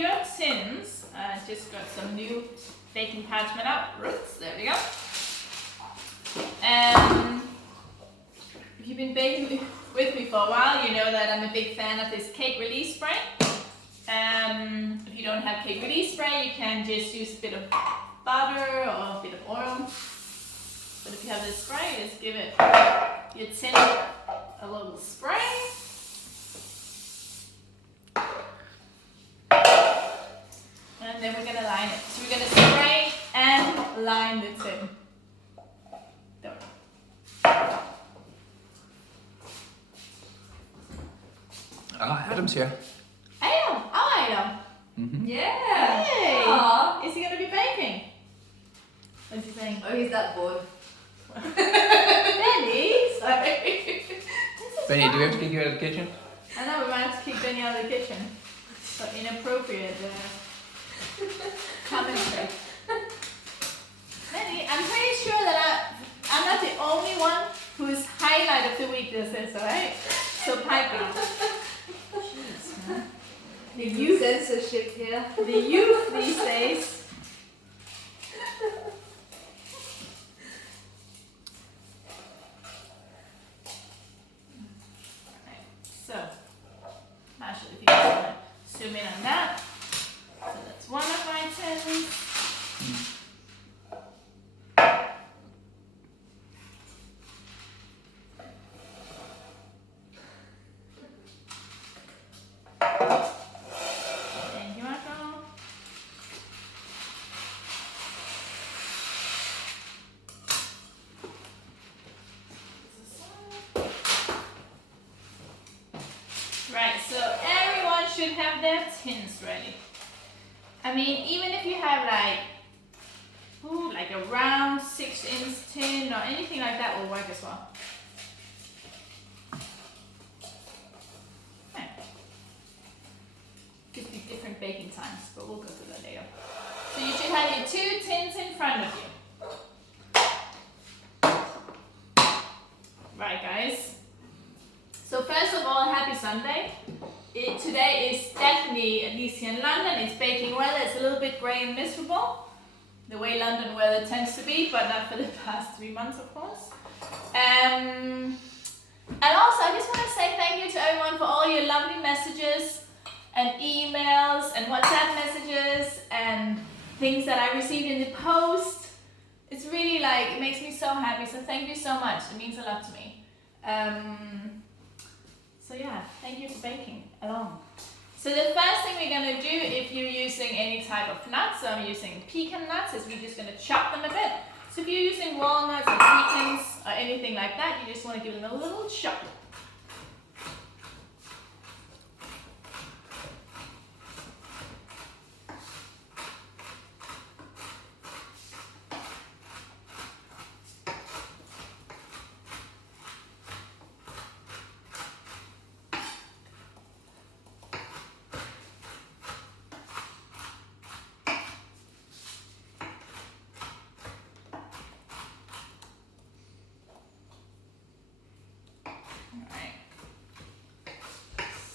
your tins. I just got some new baking parchment out. There we go. And if you've been baking with me for a while, you know that I'm a big fan of this cake release spray. If you don't have cake release spray, you can just use a bit of butter or a bit of oil. But if you have this spray, just give it your tin a little spray. And then we're going to line it. So we're going to spray and line the tin. There we go. Adam's here. Adam! Oh, Adam! Mm-hmm. Yeah! Hey! Aww. Is he going to be baking? What's he saying? Oh, he's that bored. Benny! Sorry. Benny, do we have to kick you out of the kitchen? I know, we might have to kick Benny out of the kitchen. For inappropriate commentary. Benny, I'm pretty sure that I'm not the only one whose highlight of the week this is, alright? So pipe down. Jeez, man. The youth, Censorship here. the youth these days. So, Marshall, if you just want to zoom in on that. So that's one of my tins. Thank you, Marshall. Right, so everyone should have their tins ready. I mean, even if you have like a round 6-inch tin or anything like that will work as well. Okay. Could be different baking times, but we'll go through that later. So you should have your 2 tins in front of you. Right, guys. So first of all, happy Sunday. Today is definitely, at least here in London, it's baking weather. It's a little bit grey and miserable, the way London weather tends to be, but not for the past 3 months, of course. And also, I just want to say thank you to everyone for all your lovely messages and emails and WhatsApp messages and things that I received in the post. It's really it makes me so happy. So thank you so much. It means a lot to me. So yeah, thank you for baking along. So the first thing we're going to do, if you're using any type of nuts, so I'm using pecan nuts, is we're just going to chop them a bit. So if you're using walnuts or pecans or anything like that, you just want to give them a little chop.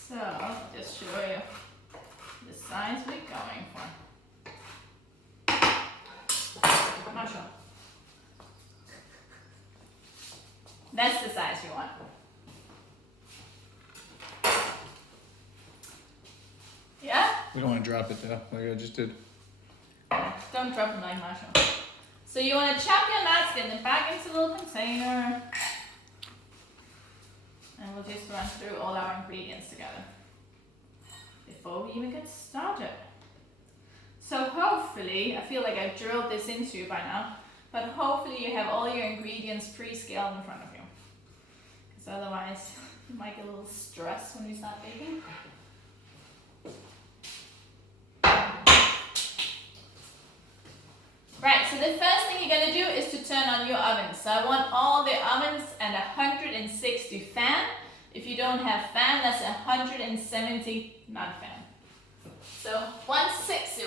So, just show you the size we're going for. Marshall. That's the size you want. Yeah? We don't want to drop it though, like I just did. Don't drop them like Marshall. So you want to chop your nuts, get them back into a little container. And we'll just run through all our ingredients together before we even get started. So hopefully, I feel like I've drilled this into you by now, but hopefully you have all your ingredients pre-scaled in front of you. Because otherwise, you might get a little stressed when we start baking. Right, so the first thing you're going to do is to turn on your ovens. So I want all the ovens at 160 fan. If you don't have fan, that's 170 non-fan. So 160.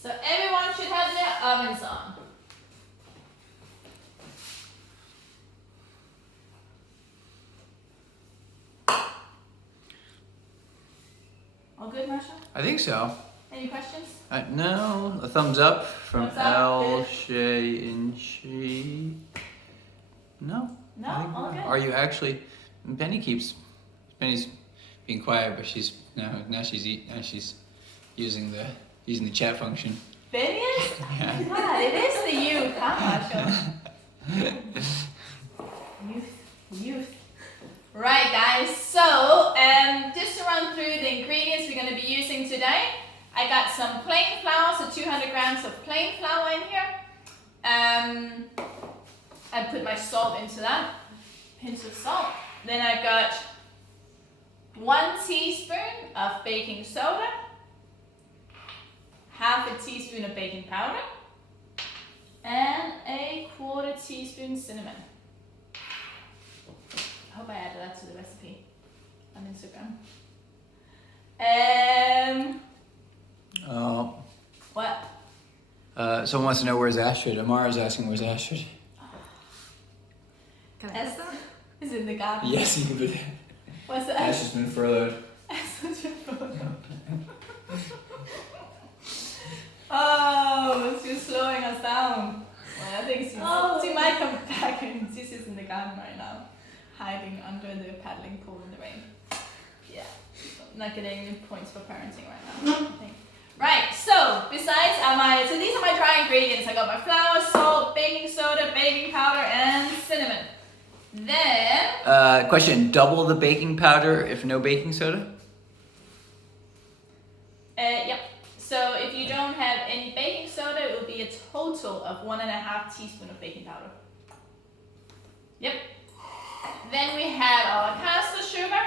So everyone should have their ovens on. All good, Marshall? I think so. Any questions? No, a thumbs up from Thumbs up, L, good. Shay, and She. No. No? I think All we're- good. Are you actually? Penny's being quiet, but she's now she's using the chat function. Benny is? Yeah. God, it is the youth, huh, Marshall? Youth. Right, guys. So, just to run through the ingredients we're going to be using today. I got some plain flour, so 200 grams of plain flour in here. I put my salt into that, pinch of salt. Then I got 1 teaspoon of baking soda, half a teaspoon of baking powder, and a 1/4 teaspoon cinnamon. I hope I added that to the recipe on Instagram. Oh. What? Someone wants to know where's Astrid. Amara's asking where's Astrid. Esther is in the garden. Yes, you can put it. What's that? Astrid's been furloughed. Oh, she's slowing us down. Well, I think she might come back and she's just in the garden right now, hiding under the paddling pool in the rain. Yeah, not getting any points for parenting right now, I think. Right, so besides so these are my dry ingredients. I got my flour, salt, baking soda, baking powder, and cinnamon. Then, Question: double the baking powder if no baking soda? yep. So if you don't have any baking soda, it will be a total of 1.5 teaspoon of baking powder. Yep. Then we have our caster sugar.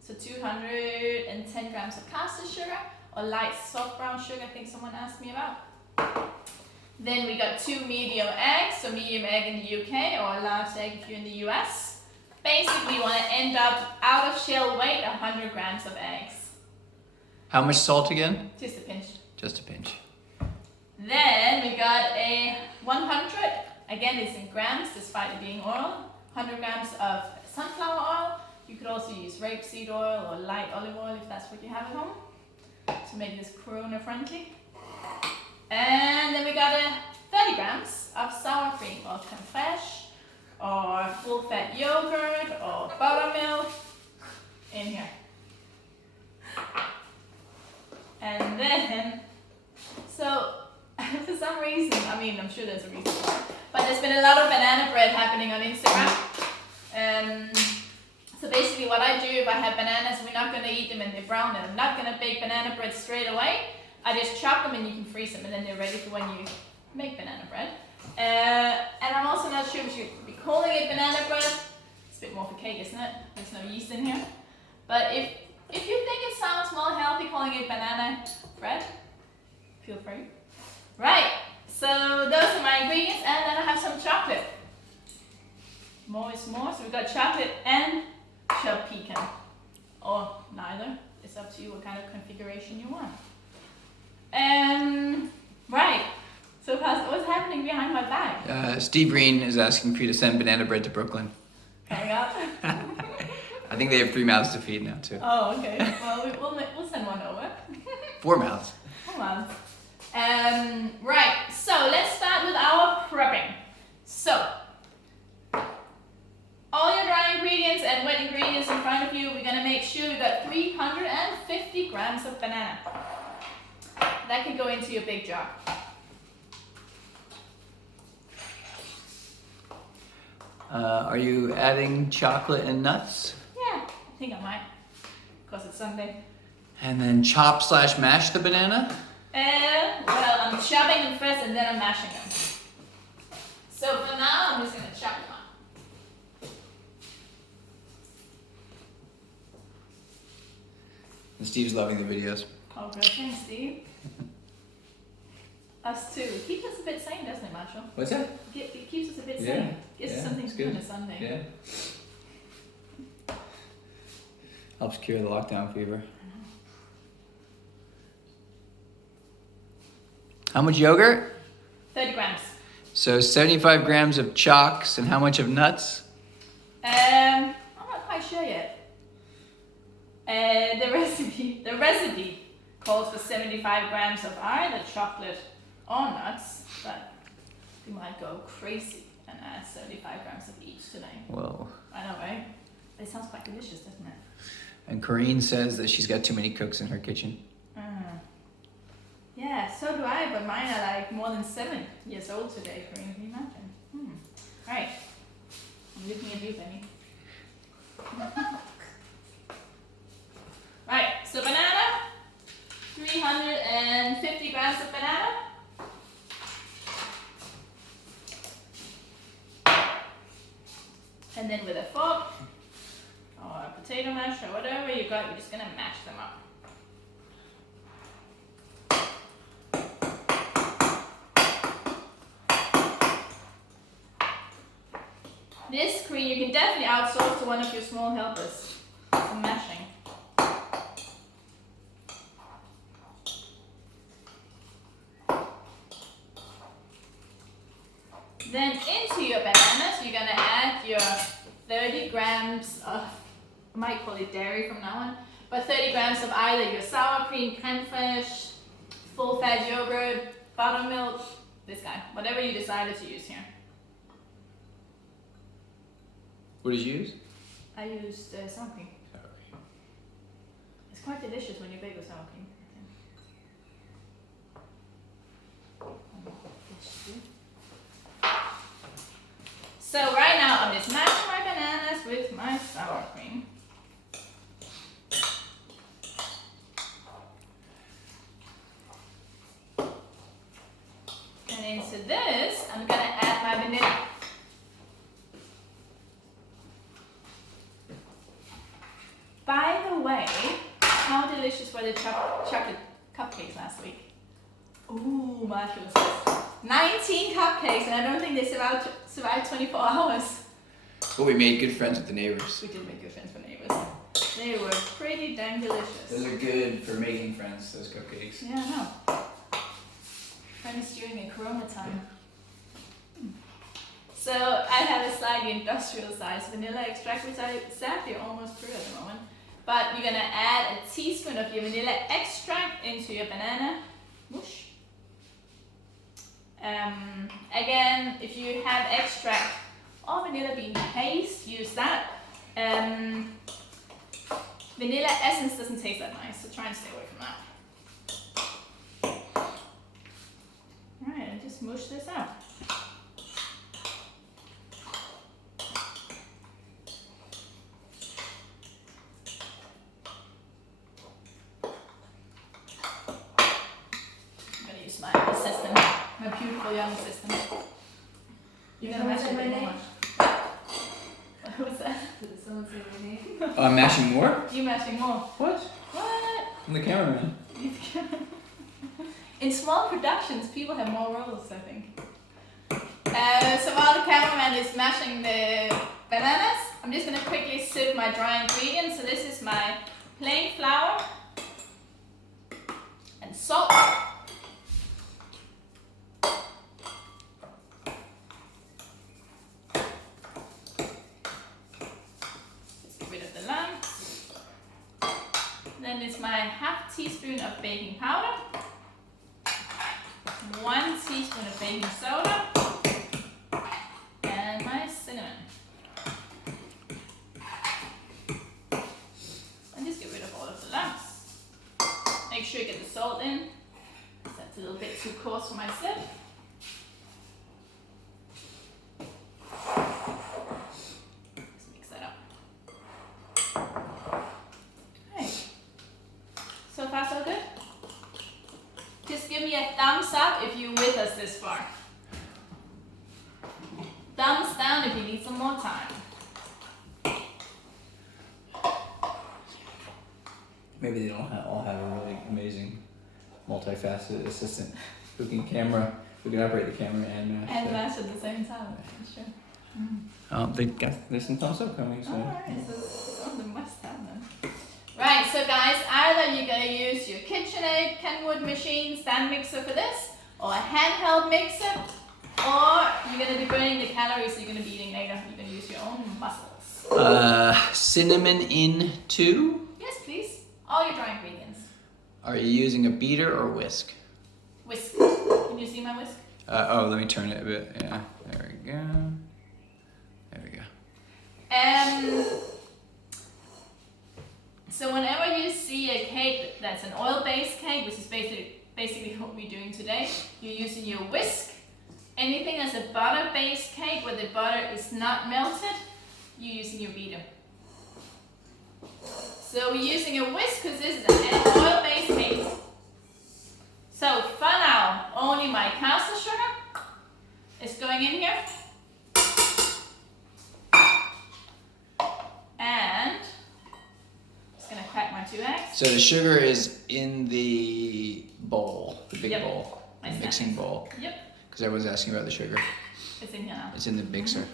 So 210 grams of caster sugar, or light soft brown sugar, I think someone asked me about. Then we got 2 medium eggs, so medium egg in the UK, or a large egg if you're in the US. Basically, you want to end up out of shell weight 100 grams of eggs. How much salt again? Just a pinch. Just a pinch. Then we got a 100, again it's in grams despite it being oil, 100 grams of sunflower oil. You could also use rapeseed oil or light olive oil if that's what you have at home to make this corona friendly. And then we got a 30 grams of sour cream or crème fraîche or full fat yogurt or buttermilk in here. And then, so for some reason, I mean, I'm sure there's a reason for it, but there's been a lot of banana bread happening on Instagram. So basically what I do if I have bananas, we're not going to eat them and they're brown, and I'm not going to bake banana bread straight away. I just chop them and you can freeze them and then they're ready for when you make banana bread. And I'm also not sure if you should be calling it banana bread. It's a bit more for cake, isn't it? There's no yeast in here. But if you think it sounds more healthy calling it banana bread, feel free. Right, so those are my ingredients, and then I have some chocolate. More is more, so we've got chocolate and chopped pecan. Or neither, it's up to you what kind of configuration you want. Right, so what's happening behind my back? Steve Green is asking for you to send banana bread to Brooklyn. Coming up? I think they have 3 mouths to feed now too. Oh, okay. Well, we'll send one over. 4 mouths. Come on. Right, so let's start with our prepping. So, all your dry ingredients and wet ingredients in front of you, we're gonna make sure we got 350 grams of banana. That can go into your big jar. Are you adding chocolate and nuts? Yeah, I think I might, because it's Sunday. And then chop/mash the banana? Well, I'm chopping them first and then I'm mashing them. So for now, I'm just gonna chop them up. And Steve's loving the videos. Oh, good. Thanks, Steve. Us too. It keeps us a bit sane, doesn't it, Marshall? What's that? It keeps us a bit Yeah, sane. Gives us yeah, something it's to do good. on a Sunday. Yeah. Helps cure the lockdown fever. How much yogurt? 30 grams. So 75 grams of chocks and how much of nuts? I'm not quite sure yet. The recipe calls for 75 grams of either chocolate or nuts, but we might go crazy and add 75 grams of each today. Whoa. I know, right? It sounds quite delicious, doesn't it? And Corinne says that she's got too many cooks in her kitchen. Yeah, so do I, but mine are like more than 7 years old today, Corinne. Can you imagine? Alright. I'm looking at you, Benny. Right, so banana. 350 grams of banana. And then with a fork or a potato mash or whatever you got, you're just gonna mash them up. This screen you can definitely outsource to one of your small helpers for mashing. Then into your bananas, you're gonna add your 30 grams of, I might call it dairy from now on, but 30 grams of either your sour cream, creme fraiche, full fat yogurt, buttermilk, this guy, whatever you decided to use here. What did you use? I used sour cream. It's quite delicious when you bake with sour cream. So right now I'm just mashing my bananas with my sour cream. And into this, I'm gonna add my vanilla. By the way, how delicious were the chocolate cupcakes last week? Ooh, marshmallows. 19 cupcakes, and I don't think they survived 24 hours. Well, we made good friends with the neighbors. We did make good friends with neighbors. They were pretty dang delicious. Those are good for making friends, those cupcakes. Yeah, I know. Friends during a corona time. So I have a slightly industrial size vanilla extract, which I sadly almost threw at the moment. But you're gonna add a teaspoon of your vanilla extract into your banana mush. Again, if you have extract or vanilla bean paste, use that. Vanilla essence doesn't taste that nice, so try and stay away from that. Alright, and just mush this out. I'm gonna use my assistant, my beautiful young assistant. You're gonna mash my name. What was that? Did someone say my name? Oh, I'm mashing more? You mashing more. What? What? I'm the cameraman. In small productions, people have more roles, I think. So while the cameraman is mashing the bananas, I'm just gonna quickly sieve my dry ingredients. So this is my plain flour and salt. Just get rid of the lumps. Then it's my half teaspoon of baking powder, 1 teaspoon of baking soda, and my cinnamon. And just get rid of all of the lumps. Make sure you get the salt in. That's a little bit too coarse for my sieve. Let's mix that up. Okay. So far, so good? Just give me a thumbs up if you're with us this far. Thumbs down if you need some more time. Maybe they don't all have a really amazing, multifaceted assistant who can operate the camera and mash. And mash at the same time. Sure. There's some thumbs up coming soon. Alright, so something must have then. Right, so guys, either you're going to use your KitchenAid Kenwood machine stand mixer for this, or a handheld mixer, or you're going to be burning the calories you're going to be eating later. You're going to use your own muscles. Cinnamon in 2. Yes, please. all your dry ingredients. Are you using a beater or whisk? Whisk. Can you see my whisk? Oh, let me turn it a bit. Yeah, there we go. There we go. So whenever you see a cake that's an oil-based cake, which is basically what we're doing today, you're using your whisk. Anything that's a butter-based cake where the butter is not melted, you're using your beater. So we're using a whisk because this is an oil-based cake. So for now, only my caster sugar is going in here. And I'm just gonna crack my 2 eggs. So the sugar is in the bowl, the big Yep. bowl, the My mixing snack. bowl. Yep, Because I was asking about the sugar. it's in here now. It's in the mixer.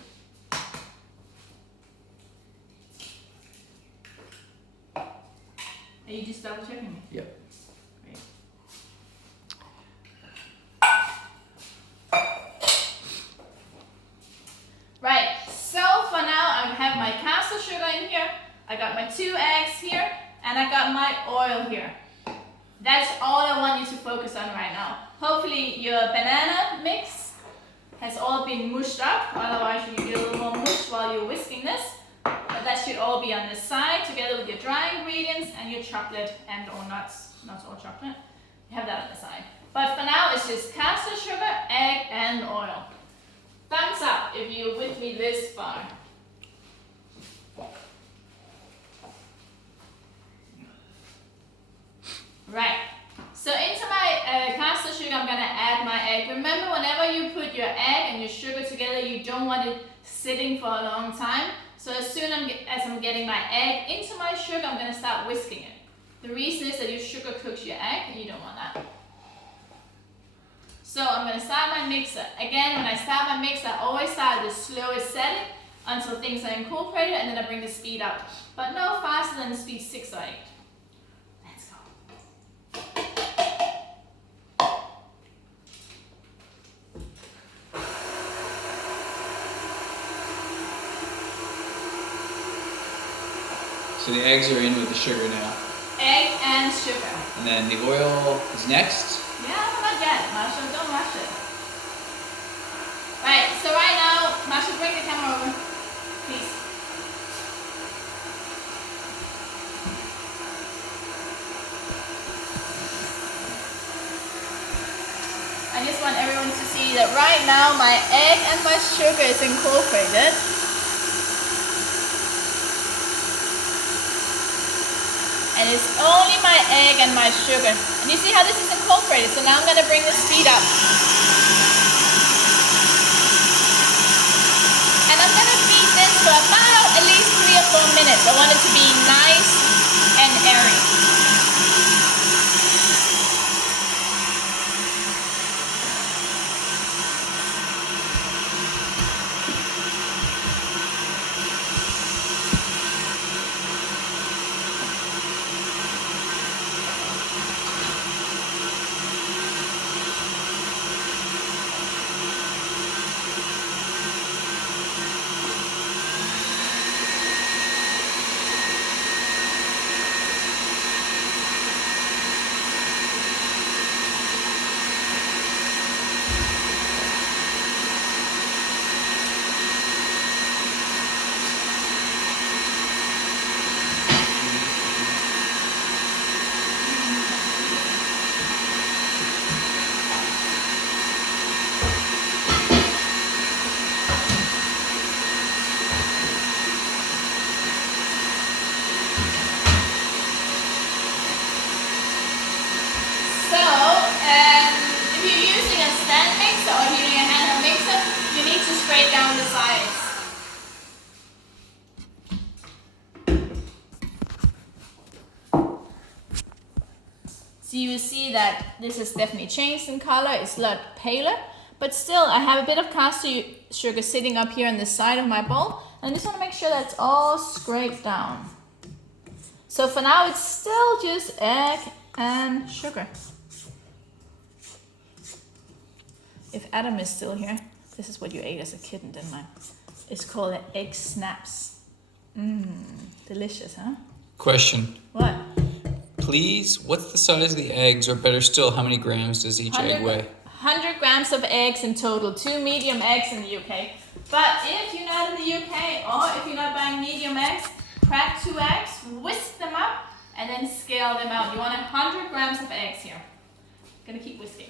Are you just double checking me? Yep. Great. Right, so for now I have my caster sugar in here, I got my 2 eggs here, and I got my oil here. That's all I want you to focus on right now. Hopefully your banana mix has all been mushed up, otherwise you get a little more mush while you're whisking this. But that should all be on the side together with your dry ingredients and your chocolate and or nuts or chocolate. You have that on the side. But for now it's just caster sugar, egg and oil. Thumbs up if you're with me this far. Right, so into my caster sugar I'm gonna add my egg. Remember, whenever you put your egg and your sugar together, you don't want it sitting for a long time. So as soon as I'm getting my egg into my sugar, I'm gonna start whisking it. The reason is that your sugar cooks your egg and you don't want that. So I'm gonna start my mixer. Again, when I start my mix, I always start at the slowest setting until things are incorporated, and then I bring the speed up. But no faster than speed 6 or 8. Let's go. So the eggs are in with the sugar now. Egg and sugar. And then the oil is next. Yeah, not yet, Marshall, don't rush it. Right, so right now, Marshall, bring the camera over, please. I just want everyone to see that right now my egg and my sugar is incorporated. And it's only my egg and my sugar. And you see how this is incorporated. So now I'm going to bring the speed up. And I'm going to beat this for about at least 3 or 4 minutes. I want it to be nice and airy. If you're using a stand mixer or using a handheld mixer, you need to spray down the sides. So you will see that this has definitely changed in color. It's a lot paler, but still I have a bit of caster sugar sitting up here on the side of my bowl. And I just want to make sure that's all scraped down. So for now it's still just egg and sugar. If Adam is still here, this is what you ate as a kid in Denmark. It's called an egg snaps. Delicious, huh? Question. What? please? What's the size of the eggs, or better still, how many grams does each egg weigh? 100 grams of eggs in total, 2 medium eggs in the UK. But if you're not in the UK, or if you're not buying medium eggs, crack 2 eggs, whisk them up, and then scale them out. You want 100 grams of eggs here. Gonna keep whisking.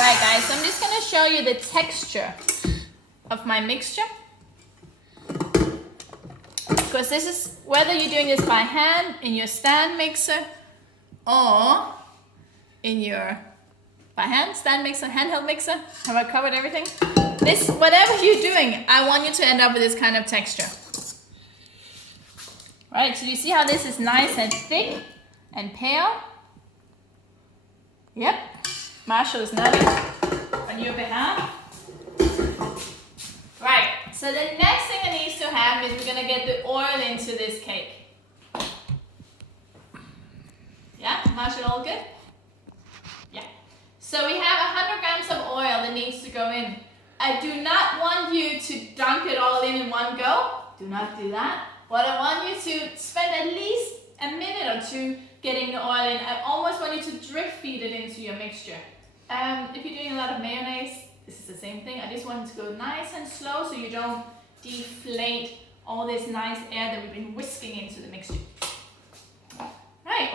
Right guys, so I'm just going to show you the texture of my mixture. Because this is, whether you're doing this by hand, in your stand mixer, or in your, by hand, stand mixer, handheld mixer, have I covered everything? This, whatever you're doing, I want you to end up with this kind of texture. Right, so you see how this is nice and thick and pale? Yep. Marshall is nodding on your behalf. Right, so the next thing that needs to happen is we're going to get the oil into this cake. Yeah, Marshall, all good? Yeah. So we have 100 grams of oil that needs to go in. I do not want you to dunk it all in one go. Do not do that. What I want you to spend at least a minute or two getting the oil in. I almost want you to drip feed it into your mixture. If you're doing a lot of mayonnaise, this is the same thing. I just want it to go nice and slow so you don't deflate all this nice air that we've been whisking into the mixture. Right.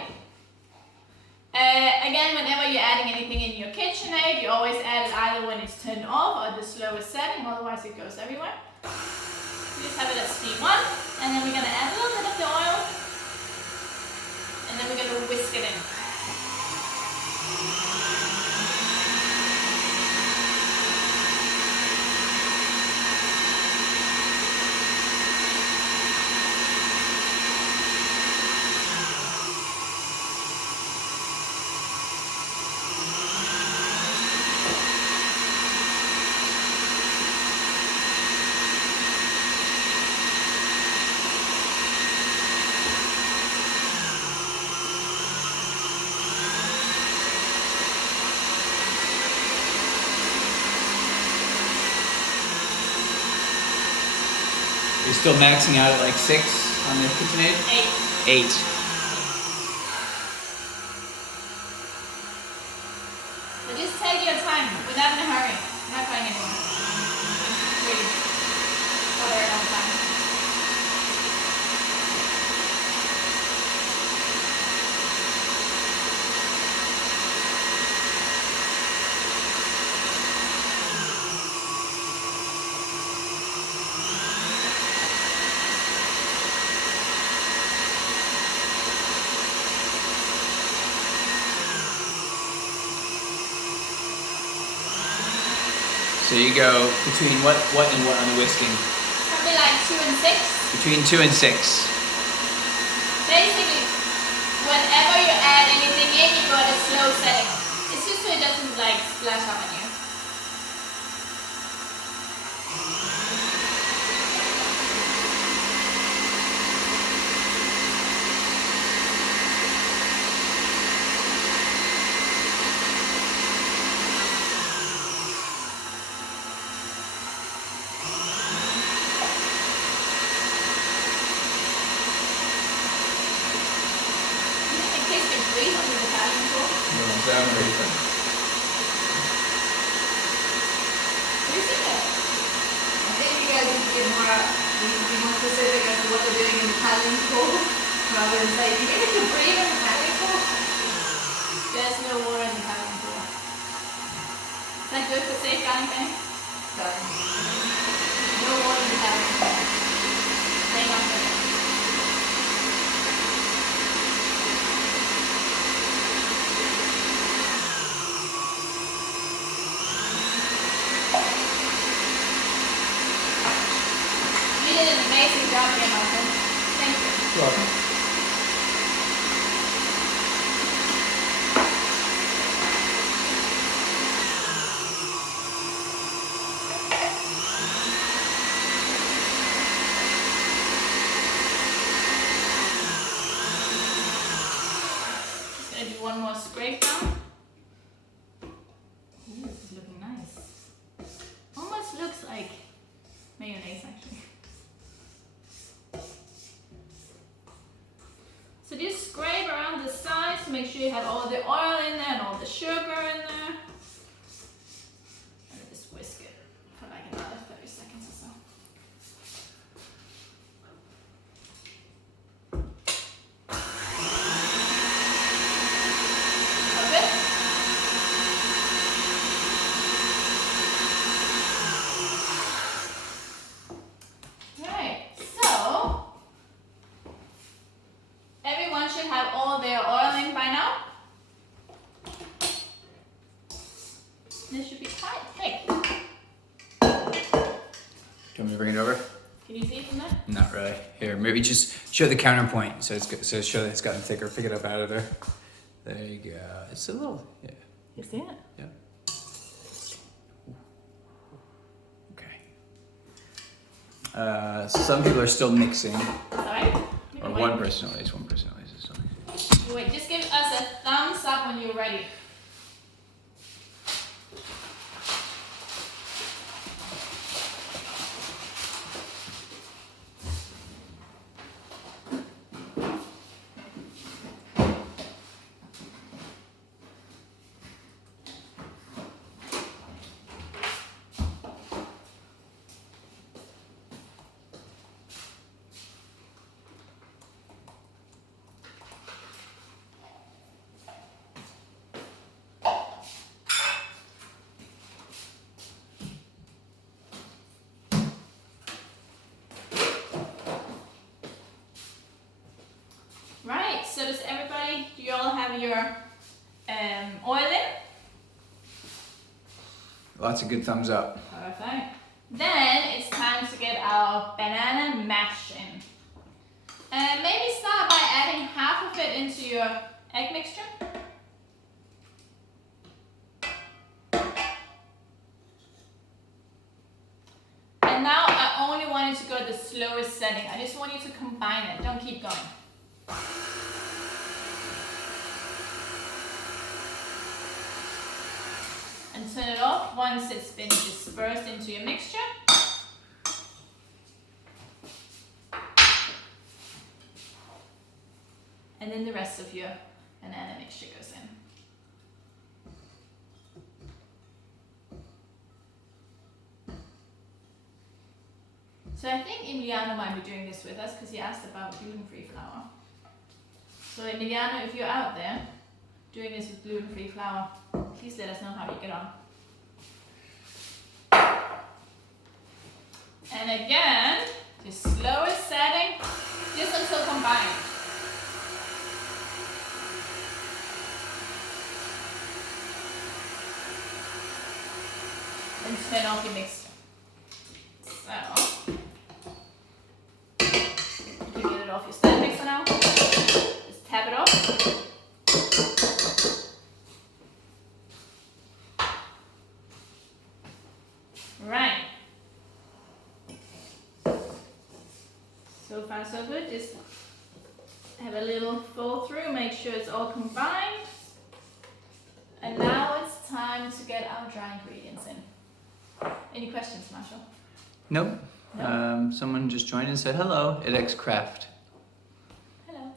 Again, whenever you're adding anything in your KitchenAid, you always add it either when it's turned off or the slowest setting, otherwise it goes everywhere. Just have it at speed 1, and then we're going to add a little bit of the oil, and then we're going to whisk it in. You're still maxing out at like 6 on the KitchenAid? 8. 8. So just take your time. We're not in a hurry. We're not going anywhere. Really. For a very long time. So you go between what and what on the whisking? Probably like 2 and 6. Between 2 and 6. Basically, whenever you add anything in, you go at a slow setting. It's just so it doesn't like splash up on you. get more, we need to be more specific as to what they're doing in the paddling pool, rather than say, do you need to breathe in the paddling pool? There's no water in the paddling pool. Is that good for safeguarding thing? Good. No water in the paddling pool. Hang on to it. You did an amazing job here, Martin. Thank you. You're welcome. Just gonna do one more scrape down. Ooh, this is looking nice. Almost looks like mayonnaise actually. So just scrape around the sides to make sure you have all the oil in there and all the sugar in there. And just whisk it for like another 30 seconds or so. Okay. Right, so everyone should have all their oil in by now. This should be quite thick. Do you want me to bring it over? Can you see from there? Not really. Here, maybe just show the counterpoint. So it's good, so show that it's gotten thicker. Pick it up out of there. There you go. It's a little, yeah. You see it? Yeah. Okay. Some people are still mixing. Sorry? Or one person at least. One person at least is still mixing. Wait, just give us a thumbs up when you're ready. Right, so does everybody, do you all have your oil in? Lots of good thumbs up. Perfect. Then it's time to get our banana mash in. Maybe start by adding half of it into your egg mixture. And now I only want you to go at the slowest setting. I just want you to combine it. Don't keep going. And turn it off once it's been dispersed into your mixture. And then the rest of your banana mixture goes in. So I think Emiliano might be doing this with us because he asked about gluten-free flour. So Emiliano, if you're out there doing this with gluten-free flour, please let us know how you get on. And again, the slowest setting, just until combined. And turn off your mixture. So, you can get it off your stand mixer now. Just tap it off. Right. So far so good. Just have a little fall through, make sure it's all combined. And now it's time to get our dry ingredients in. Any questions, Marshall? Nope. No? Someone just joined and said hello at Xcraft. Hello.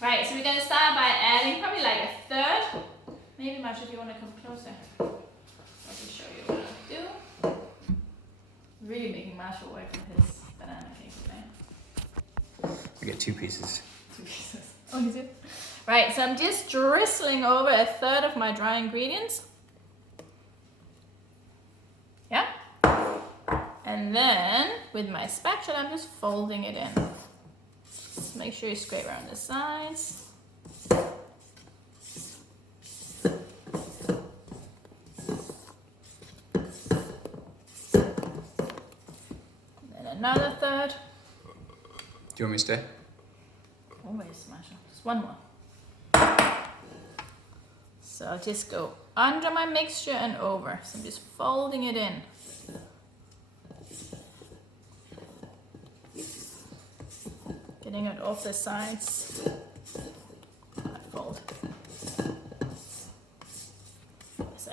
Right, so we're going to start by adding probably like a third. Maybe Marshall, if you want to come closer. I'll just show you what I do. Really making Marshall work for his banana cake today. I get 2 pieces. 2 pieces. Oh, you do? Right, so I'm just drizzling over a third of my dry ingredients. Yeah? And then, with my spatula, I'm just folding it in. Just make sure you scrape around the sides. And then another third. Do you want me to stay? Always, Masha. Just one more. So I'll just go under my mixture and over. So I'm just folding it in. Getting it off the sides. I fold. So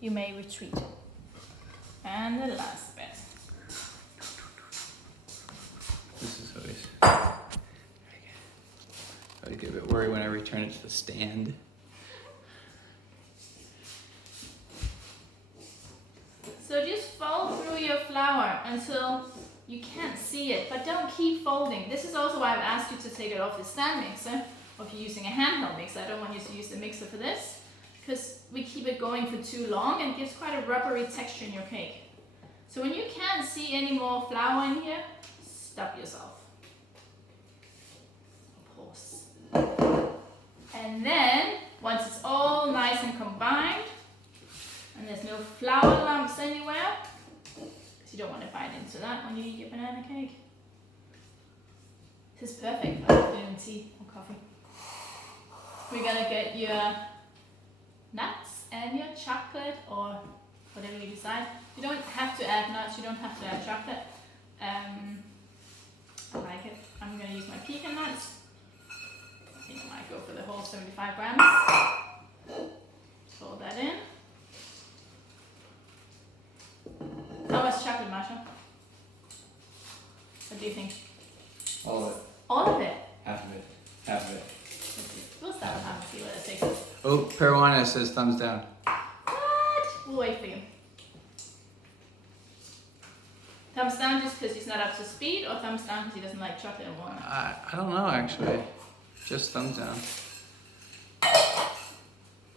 you may retreat. And the last bit. This is always. I get a bit worried when I return it to the stand. So just fold through your flour until you can't see it, but don't keep folding. This is also why I've asked you to take it off the stand mixer, or if you're using a handheld mixer. I don't want you to use the mixer for this, because we keep it going for too long and it gives quite a rubbery texture in your cake. So when you can't see any more flour in here, stop yourself. Pause. And then, once it's all nice and combined, and there's no flour lumps anywhere, because you don't want to bite into that when you eat your banana cake. This is perfect for afternoon tea or coffee. We're gonna get your nuts and your chocolate, or whatever you decide. You don't have to add nuts, you don't have to add chocolate. I like it. I'm gonna use my pecan nuts. I think I might go for the whole 75 grams. Fold that in. How much chocolate, Masha? What do you think? All of it. All of it? Half of it. Half of it. We'll start with half and see what it takes. Oh, Peruana says thumbs down. What? We'll wait for you. Thumbs down just because he's not up to speed, or thumbs down because he doesn't like chocolate and walnut? I don't know actually. Just thumbs down.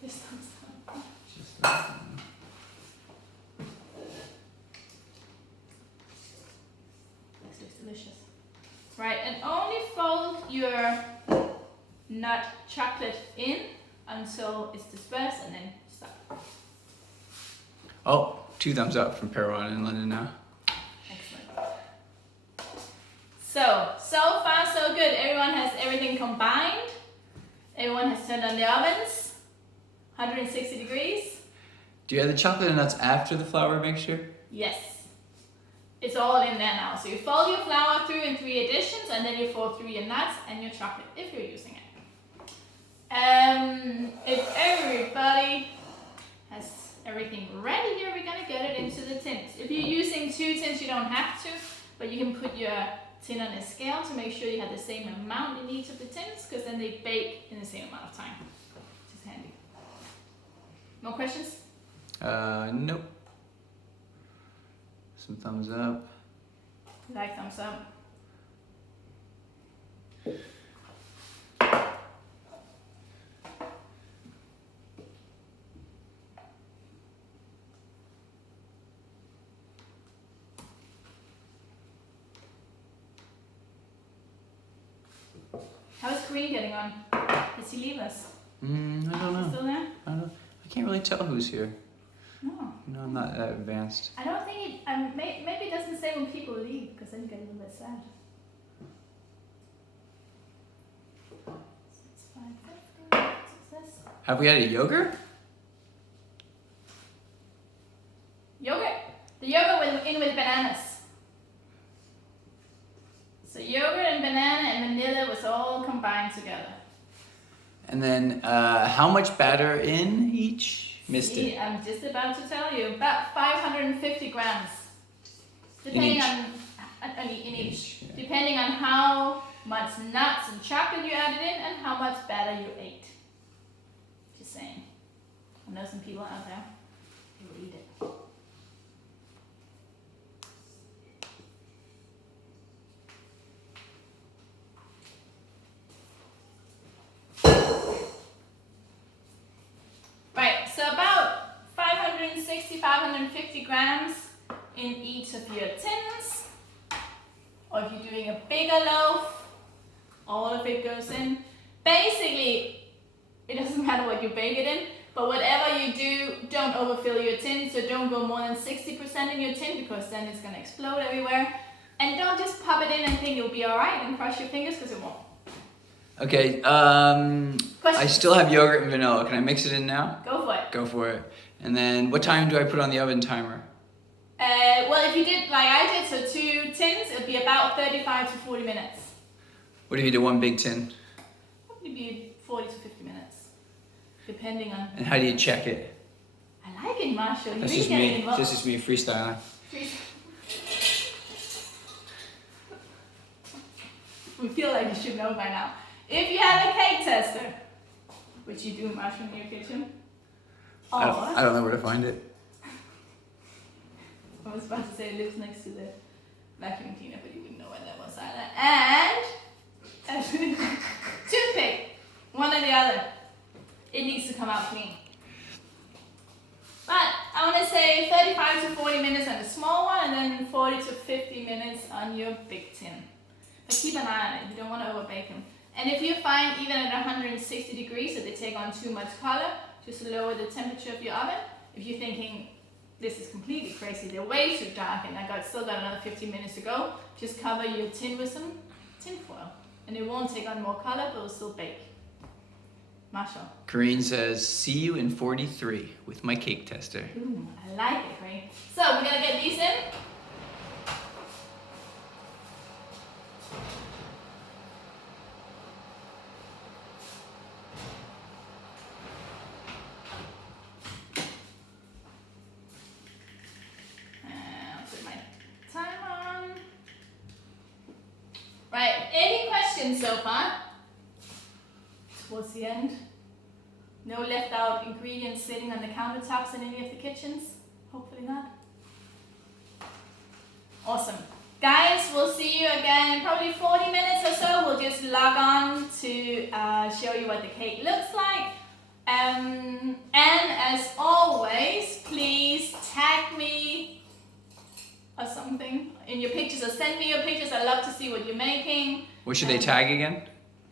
Just thumbs down. Just thumbs down. This looks delicious. Right, and only fold your nut chocolate in until it's dispersed, and then stop. Oh, 2 thumbs up from Peruana in London now. Excellent. So far so good. Everyone has everything combined. Everyone has turned on the ovens. 160 degrees. Do you add the chocolate and nuts after the flour mixture? Yes. It's all in there now. So you fold your flour through in 3 additions, and then you fold through your nuts and your chocolate if you're using it. If everybody has everything ready here, we're gonna get it into the tins. If you're using 2 tins, you don't have to, but you can put your tin on a scale to make sure you have the same amount in each of the tins, because then they bake in the same amount of time. Which is handy. More questions? Nope. Some thumbs up. You like thumbs up? How's Kareem getting on? Did he leave us? I don't know. Still there? I don't know. I can't really tell who's here. No. No, I'm not that advanced. I don't think it, maybe it doesn't say when people leave, because then you get a little bit sad. It's 5:50. Success. Have we had a yogurt? Yogurt. The yogurt went in with bananas. So yogurt and banana and vanilla was all combined together. And then how much batter in each? Missed See, it. I'm just about to tell you. About 550 grams. Depending each. in each. Yeah. Depending on how much nuts and chocolate you added in and how much batter you ate. Just saying. I know some people out there who will eat it. 550 grams in each of your tins. Or if you're doing a bigger loaf, all of it goes in. Basically, it doesn't matter what you bake it in, but whatever you do, don't overfill your tin. So don't go more than 60% in your tin, because then it's gonna explode everywhere. And don't just pop it in and think you'll be all right and cross your fingers, because it won't. Okay, I still have yogurt and vanilla. Can I mix it in now? Go for it. Go for it. And then what time do I put on the oven timer? Well, if you did like I did, so 2 tins, it'd be about 35 to 40 minutes. What if you do one big tin? Probably be 40 to 50 minutes, depending on. And how do you check it? I like it, Marshall. That's You just really me. get involved. This is me freestyling. We feel like you should know by now. If you have a cake tester, which you do, Marshall, in your kitchen. Or, I don't know where to find it. I was about to say it lives next to the vacuum cleaner, but you wouldn't know where that was either. And toothpick, one or the other. It needs to come out clean. But I want to say 35 to 40 minutes on the small one, and then 40 to 50 minutes on your big tin. But keep an eye on it. You don't want to overbake them. And if you find even at 160 degrees that they take on too much color, just lower the temperature of your oven. If you're thinking, this is completely crazy, they're way too dark and still got another 15 minutes to go, just cover your tin with some tin foil. And it won't take on more color, but it'll still bake. Marshall. Corrine says, see you in 43 with my cake tester. Ooh, I like it, Corrine. So we're gonna get these in. Right, any questions so far? Towards the end? No left out ingredients sitting on the countertops in any of the kitchens? Hopefully not. Awesome. Guys, we'll see you again in probably 40 minutes or so. We'll just log on to show you what the cake looks like. And as always, please tag me or something in your pictures, or send me your pictures. I love to see what you're making. What should they tag again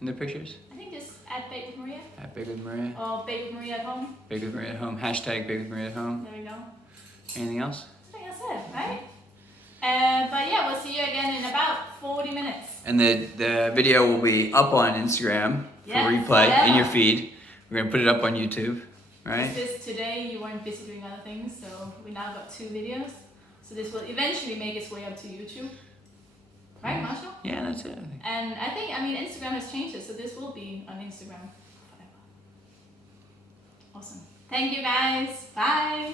in their pictures? I think just at Bake with Maria. At Bake with Maria. Or Bake with Maria at home. Bake with Maria at home. Hashtag Bake with Maria at home. There we go. Anything else? I think that's it, right? But yeah, we'll see you again in about 40 minutes. And the video will be up on Instagram for replay forever. in your feed. We're going to put it up on YouTube, right? This today, you weren't busy doing other things, so we now got 2 videos. So this will eventually make its way up to YouTube. Right, Marshall? Yeah, that's it, I think. And I think, Instagram has changed it, so this will be on Instagram forever. Awesome. Thank you guys. Bye.